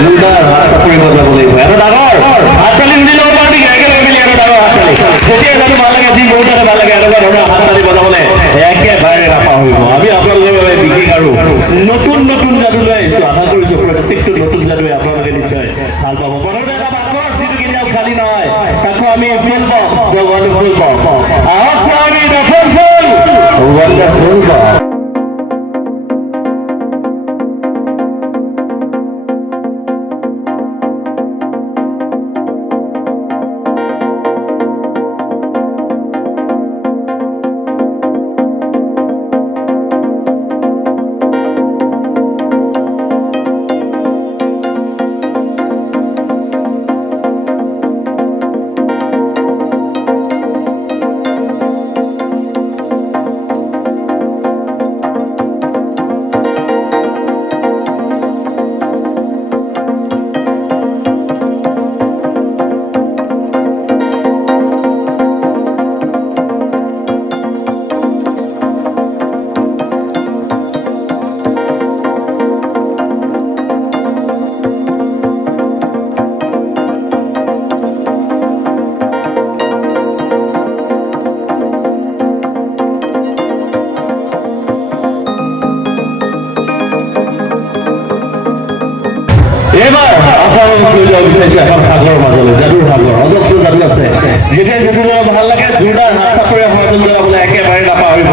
জোৰদাৰ হাত চাপৰি বজাব লাগিব এটা ডাঙৰ হাত তালি উৰি যাব পাৰি একেলগে মিলি এটা ডাঙৰ হাত তালি যেতিয়া জানো ভাল লাগে যি বহুত ভাল লাগে এনেকুৱা ধৰণৰ হাত তালি বজাবলৈ একেবাৰে নাপাহৰিব আমি আপোনালোকৰ বাবে বিশেষ আৰু নতুন নতুন যাদু লৈ আহিছোঁ আশা কৰিছোঁ প্ৰত্যেকটো নতুন যাদুৱে আপোনালোকে নিশ্চয় ভাল পাব প্ৰথমতে এটা বাকচ যিটো কেতিয়াও খালী নহয় তাকো আমি ফুল বক্স ৱাণ্ডাৰফুল বক্স আহক আমি ৱাণ্ডাৰফুল ৱাণ্ডাৰফুল বক্স এবার আপনার বিচারছি এখন সাগর মাজলে যাদুর সাগর অজস্র যাদু আছে যেটা যাদু ভাল লাগে জোৰদাৰ হাত চাপৰি সমাজত বলে একেবাৰে নাপাহৰিব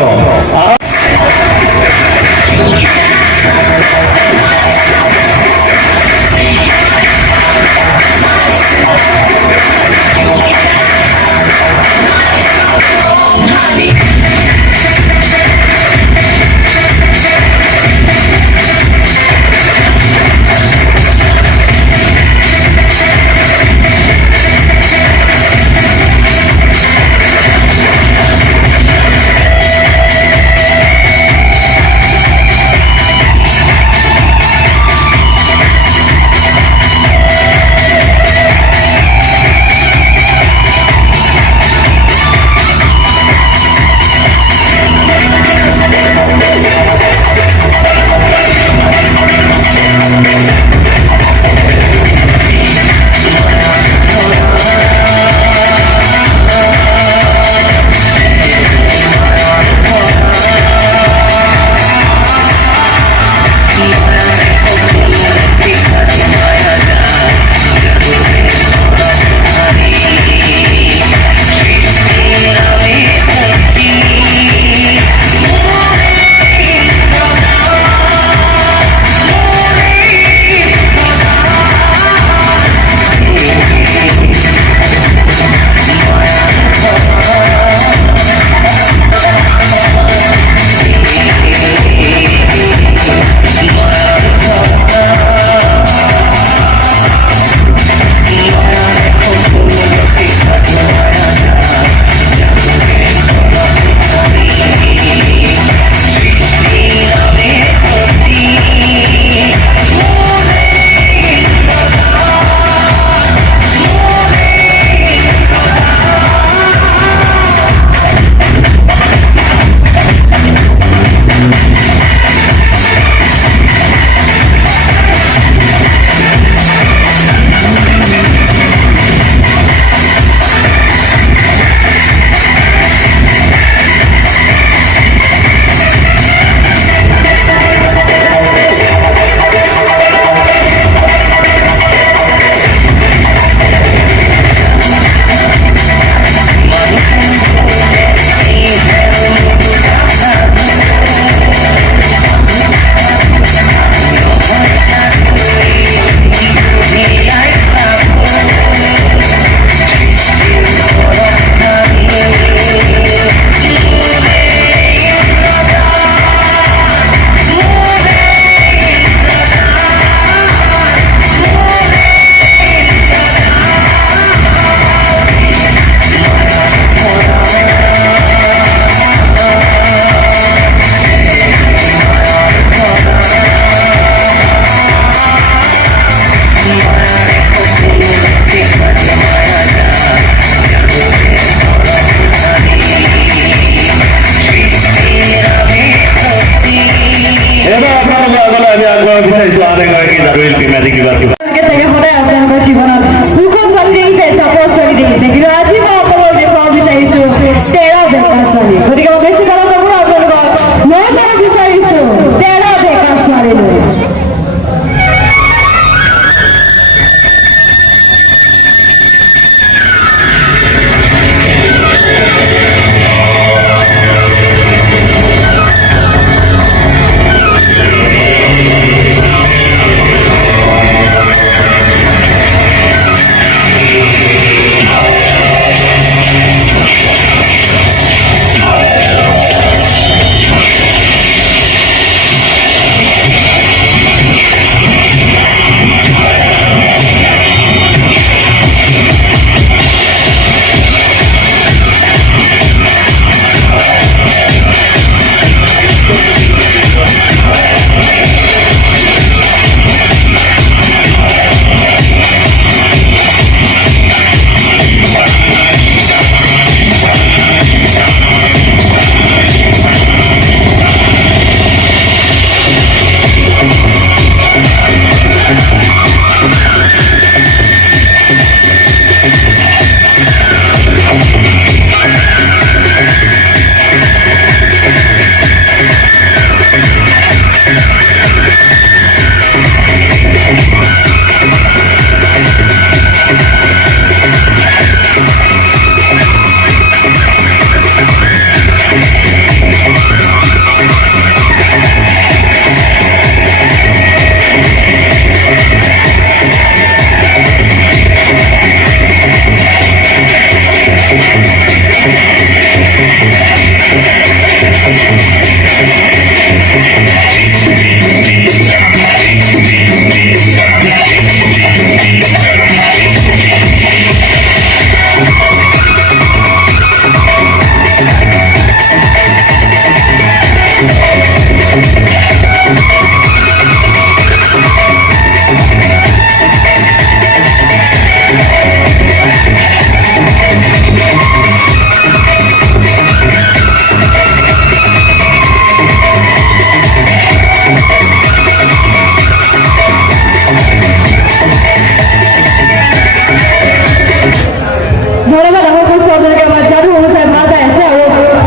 ধন্যবাদ আমার কাছে আপনাকে আমার জাদু অনুসারে মাথা আছে আর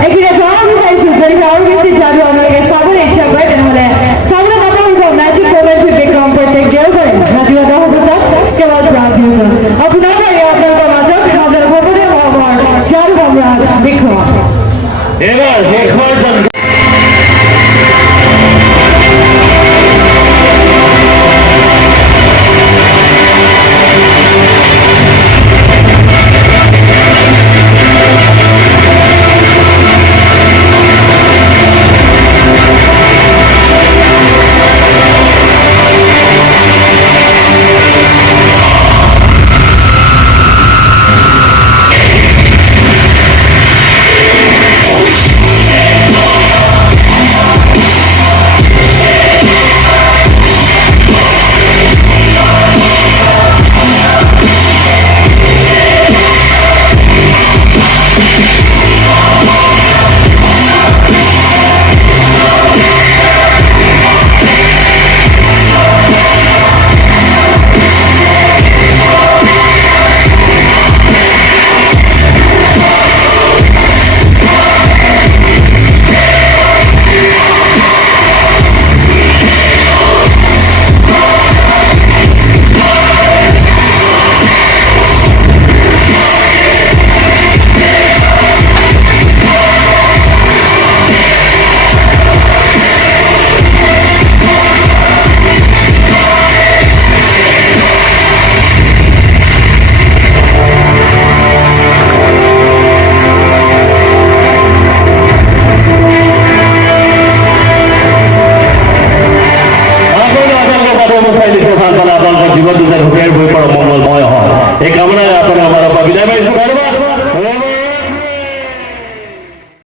এখানে যারা আমি চাইছি যদি আরো বেশি জাদু আমাকে সাবরে ইচ্ছা করে তাহলে সাবরে মাথা উঠো ম্যাজিক মোমেন্ট বিক্রম প্রত্যেক দেও করেন রাধিকা দাহ প্রসাদ কেবল প্রার্থনা আপনারা আপনার মাঝে আপনার ভবনে আমার জাদু সম্রাট বিক্রম এবার দেখবার জন্য